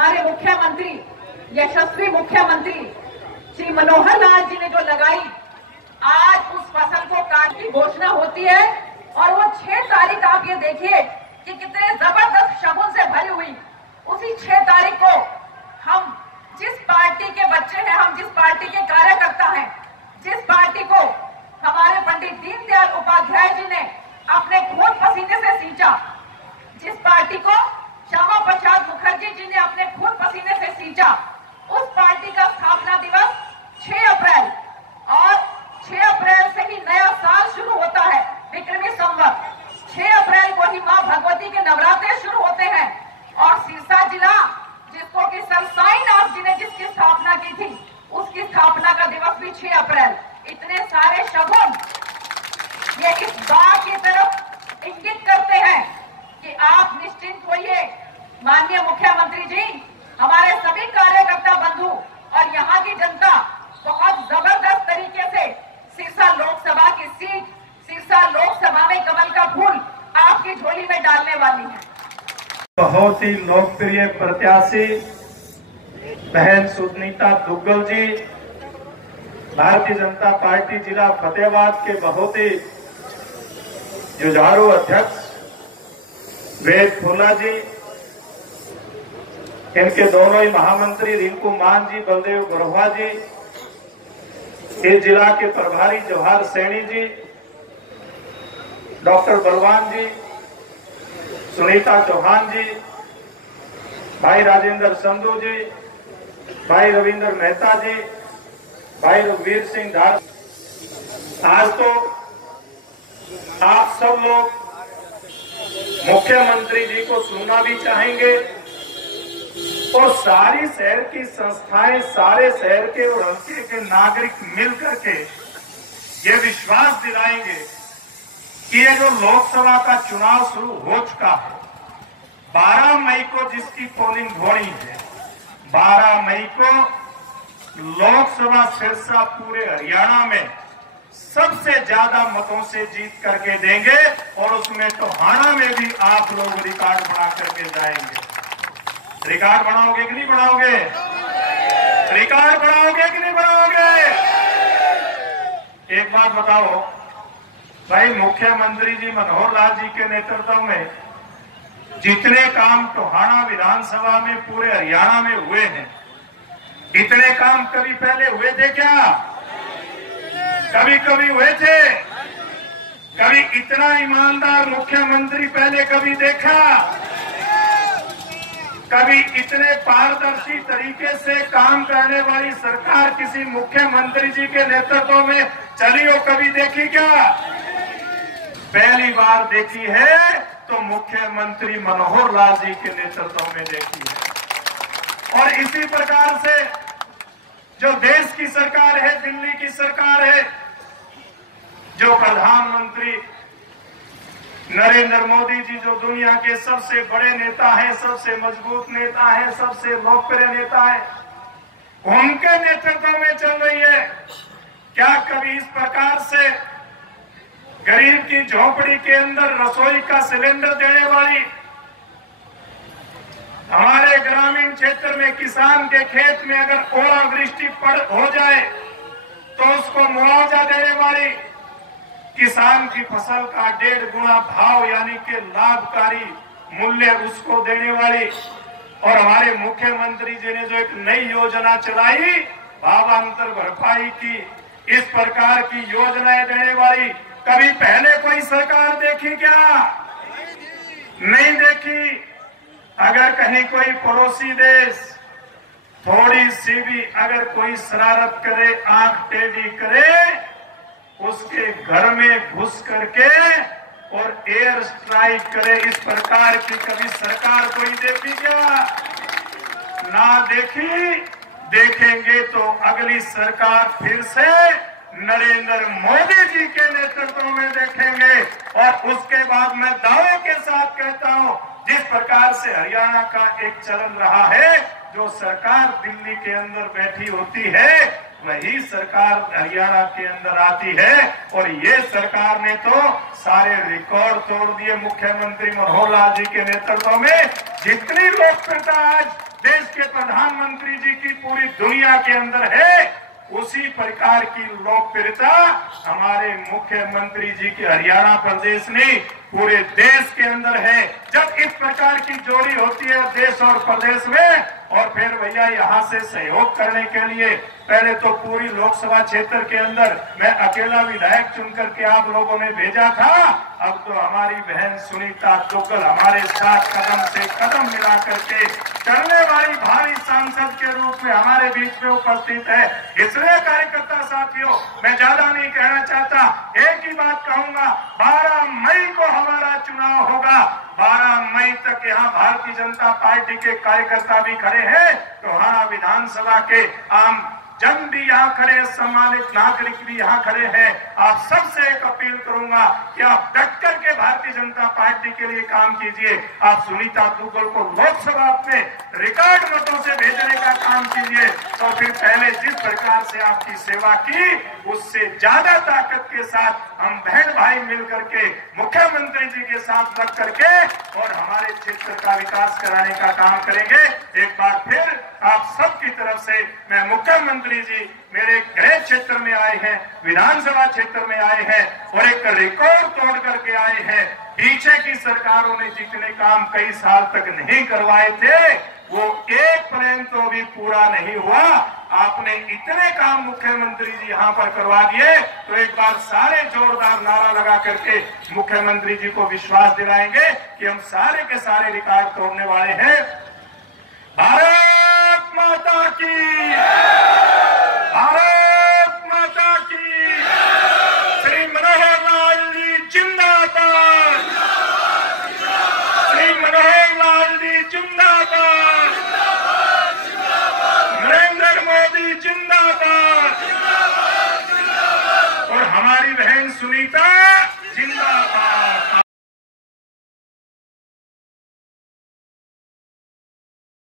हमारे मुख्यमंत्री, यशस्वी मुख्यमंत्री श्री मनोहर लाल जी ने जो लगाई, आज उस फसल को काट की घोषणा होती है और वो 6 तारीख आप ये देखिए कि कितने जबरदस्त शगुन से भरी हुई। उसी 6 तारीख को हम जिस पार्टी के बच्चे हैं, हम जिस पार्टी के कार्यकर्ता हैं, जिस पार्टी को हमारे पंडित दीनदयाल उपाध्याय जी ने अपने खून पसीने से सींचा, जिस पार्टी को श्यामा प्रसाद मुखर्जी जी ने अपने खून पसीने से सींचा, उस पार्टी का स्थापना दिवस 6 अप्रैल, और 6 अप्रैल से ही नया साल शुरू होता है, विक्रमी संवत। 6 अप्रैल को ही मां भगवती के नवरात्रे शुरू होते हैं और सिरसा जिला, जिसको कि सर साईनाथ जी ने जिसकी स्थापना की थी, उसकी स्थापना का दिवस भी 6 अप्रैल। इतने सारे शगुन ये इस बात की तरफ इंगित करते हैं कि आप निश्चिंत होइए, माननीय मुख्यमंत्री जी, हमारे सभी कार्यकर्ता बंधु और यहाँ की जनता बहुत जबरदस्त तरीके से सिरसा लोकसभा की सीट, सिरसा लोकसभा में कमल का फूल आपकी झोली में डालने वाली है। बहुत ही लोकप्रिय प्रत्याशी बहन सुनीता दुग्गल जी, भारतीय जनता पार्टी जिला फतेहाबाद के बहुत ही जुझारू अध्यक्ष वेद फुला जी, इनके दोनों ही महामंत्री रिंकू मान जी, बलदेव गुरवा जी, इस जिला के प्रभारी जवाहर सैनी जी, डॉक्टर बलवान जी, सुनीता चौहान जी, भाई राजेंद्र संधू जी, भाई रविंद्र मेहता जी, भाई रघुवीर सिंह धार। आज तो आप सब लोग मुख्यमंत्री जी को सुनना भी चाहेंगे और सारी शहर की संस्थाएं, सारे शहर के और हल्के के नागरिक मिलकर के ये विश्वास दिलाएंगे कि ये जो लोकसभा का चुनाव शुरू हो चुका है, 12 मई को जिसकी पोलिंग होनी है, 12 मई को लोकसभा सिरसा पूरे हरियाणा में सबसे ज्यादा मतों से जीत करके देंगे और उसमें टोहाना में भी आप लोग रिकॉर्ड बना करके जाएंगे। रिकॉर्ड बनाओगे कि नहीं बनाओगे? रिकॉर्ड बनाओगे कि नहीं बनाओगे? एक बात बताओ भाई, मुख्यमंत्री जी मनोहर लाल जी के नेतृत्व में जितने काम टोहाना विधानसभा में पूरे हरियाणा में हुए हैं, इतने काम कभी पहले हुए थे क्या? कभी कभी हुए थे? कभी इतना ईमानदार मुख्यमंत्री पहले कभी देखा? कभी इतने पारदर्शी तरीके से काम करने वाली सरकार किसी मुख्यमंत्री जी के नेतृत्व में चली हो कभी देखी क्या? पहली बार देखी है तो मुख्यमंत्री मनोहर लाल जी के नेतृत्व में देखी है। और इसी प्रकार से जो देश की सरकार है, दिल्ली की सरकार है, जो प्रधानमंत्री नरेंद्र मोदी जी, जो दुनिया के सबसे बड़े नेता हैं, सबसे मजबूत नेता हैं, सबसे लोकप्रिय नेता है, उनके नेतृत्व में चल रही है। क्या कभी इस प्रकार से गरीब की झोपड़ी के अंदर रसोई का सिलेंडर देने वाली, हमारे ग्रामीण क्षेत्र में किसान के खेत में अगर ओलावृष्टि हो जाए तो उसको मुआवजा देने वाली, किसान की फसल का 1.5 गुना भाव यानी कि लाभकारी मूल्य उसको देने वाली, और हमारे मुख्यमंत्री जी ने जो एक नई योजना चलाई भावांतर भरपाई की, इस प्रकार की योजनाएं देने वाली कभी पहले कोई सरकार देखी क्या? नहीं देखी। अगर कहीं कोई पड़ोसी देश थोड़ी सी भी अगर कोई शरारत करे, आंख टेढ़ी करे, उसके घर में घुस करके और एयर स्ट्राइक करे, इस प्रकार की कभी सरकार कोई देखी क्या? ना देखी। देखेंगे तो अगली सरकार फिर से नरेंद्र मोदी जी के नेतृत्व में देखेंगे। और उसके बाद मैं दावे के साथ कहता हूं, जिस प्रकार से हरियाणा का एक चलन रहा है, जो सरकार दिल्ली के अंदर बैठी होती है वही सरकार हरियाणा के अंदर आती है। और ये सरकार ने तो सारे रिकॉर्ड तोड़ दिए मुख्यमंत्री मनोहर लाल जी के नेतृत्व में। जितनी लोकप्रियता आज देश के प्रधानमंत्री जी की पूरी दुनिया के अंदर है, उसी प्रकार की लोकप्रियता हमारे मुख्यमंत्री जी के हरियाणा प्रदेश ने पूरे देश के अंदर है। जब इस प्रकार की जोड़ी होती है देश और प्रदेश में, और फिर भैया यहाँ से सहयोग करने के लिए पहले तो पूरी लोकसभा क्षेत्र के अंदर मैं अकेला विधायक चुन करके आप लोगों ने भेजा था, अब तो हमारी बहन सुनीता दुग्गल हमारे साथ कदम से कदम मिला करके चलने वाली भावी सांसद के रूप में हमारे बीच में उपस्थित है। इसलिए कार्यकर्ता साथियों, मैं ज्यादा नहीं कहना चाहता, एक ही बात कहूंगा, 12 मई को हमारा चुनाव होगा। 12 मई तक यहाँ भारतीय जनता पार्टी के कार्यकर्ता भी खड़े हैं, टोहाना विधानसभा के आम जन भी यहाँ खड़े हैं, सम्मानित नागरिक भी यहाँ खड़े हैं। आप सबसे एक अपील करूंगा कि आप डट करके भारतीय जनता पार्टी के लिए काम कीजिए। आप सुनीता दुग्गल को लोकसभा अपने रिकॉर्ड मतों से भेजने का काम कीजिए, तो फिर पहले जिस प्रकार से आपकी सेवा की उससे ज्यादा ताकत के साथ हम बहन भाई मिल करके मुख्यमंत्री जी के साथ लग करके और हमारे क्षेत्र का विकास कराने का काम करेंगे। एक बार फिर आप सबकी तरफ से मैं मुख्यमंत्री जी मेरे गृह क्षेत्र में आए हैं, विधानसभा क्षेत्र में आए हैं और एक रिकॉर्ड तोड़ करके आए हैं। पीछे की सरकारों ने जितने काम कई साल तक नहीं करवाए थे, वो एक प्लान तो भी पूरा नहीं हुआ। आपने इतने काम मुख्यमंत्री जी यहाँ पर करवा दिए, तो एक बार सारे जोरदार नारा लगा करके मुख्यमंत्री जी को विश्वास दिलाएंगे कि हम सारे के सारे रिकॉर्ड तोड़ने वाले हैं। भारत माता की, भारत माता की, श्री मनोहर लाल जी जिंदाबाद, श्री मनोहर लाल जी जिंदाबाद, नरेंद्र मोदी जिंदाबाद, और हमारी बहन सुनीता